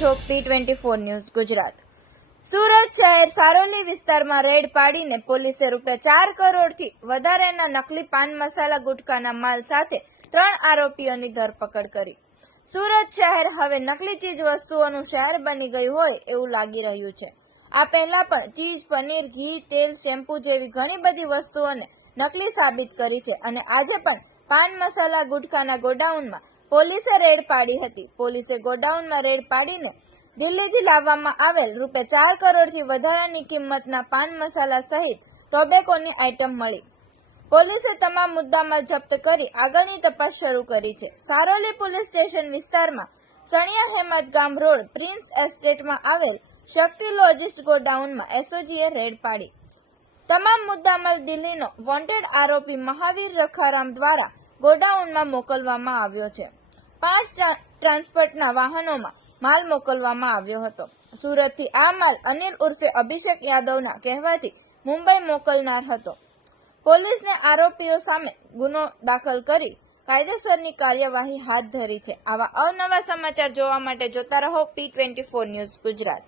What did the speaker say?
છો P twenty four news Gujarat. Surat શહેર સારોલી વિસ્તારમાં રેડ પાડીને પોલીસે રૂપિયા ચાર કરોડથી વધારેના નકલી પાન મસાલા ગુટખાના માલ સાથે ત્રણ આરોપીઓની ધરપકડ કરી. સુરત શહેર હવે નકલી ચીજ વસ્તુઓનું શહેર બની ગયું હોય એવું લાગી રહ્યું છે. આ પહેલા પણ ચીઝ પનીર, ઘી, તેલ, શેમ્પૂ જેવી ઘણી બધી વસ્તુઓને નકલી સાબિત કરી છે અને આજે પણ પાન મસાલા ગુટખાના ગોડાઉનમાં પોલીસે રેડ પાડી હતી. પોલીસે ગોડાઉનમાં રેડ પાડીને દિલ્હીથી લાવવામાં આવેલ રૂપે ચાર કરોડથી વધારાની કિંમતના પાન મસાલા સહિત ટોબેકોની આઇટમ મળી. પોલીસે તમામ મુદ્દામાલ જપ્ત કરી આગળની તપાસ શરૂ કરી છે. સારોલી પોલીસ સ્ટેશન વિસ્તારમાં સણિયા હેમત ગામ રોડ પ્રિન્સ એસ્ટેટમાં આવેલ શક્તિ લોજિસ્ટ ગોડાઉનમાં એસઓજીએ રેડ પાડી. તમામ મુદ્દામાલ દિલ્હીનો વોન્ટેડ આરોપી મહાવીર રખારામ દ્વારા ગોડાઉનમાં મોકલવામાં આવ્યો છે. પાંચ ટ્રા- ટ્રાન્સપોર્ટના વાહનોમાં માલ મોકલવામાં આવ્યો હતો. સુરતથી આ માલ અનિલ ઉર્ફે અભિષેક યાદવના કહેવાથી મુંબઈ મોકલનાર હતો. પોલીસને આરોપીઓ સામે ગુનો દાખલ કરી કાયદેસરની કાર્યવાહી હાથ ધરી છે. આવા અવનવા સમાચાર જોવા માટે જોતા રહો P twenty four news Gujarat.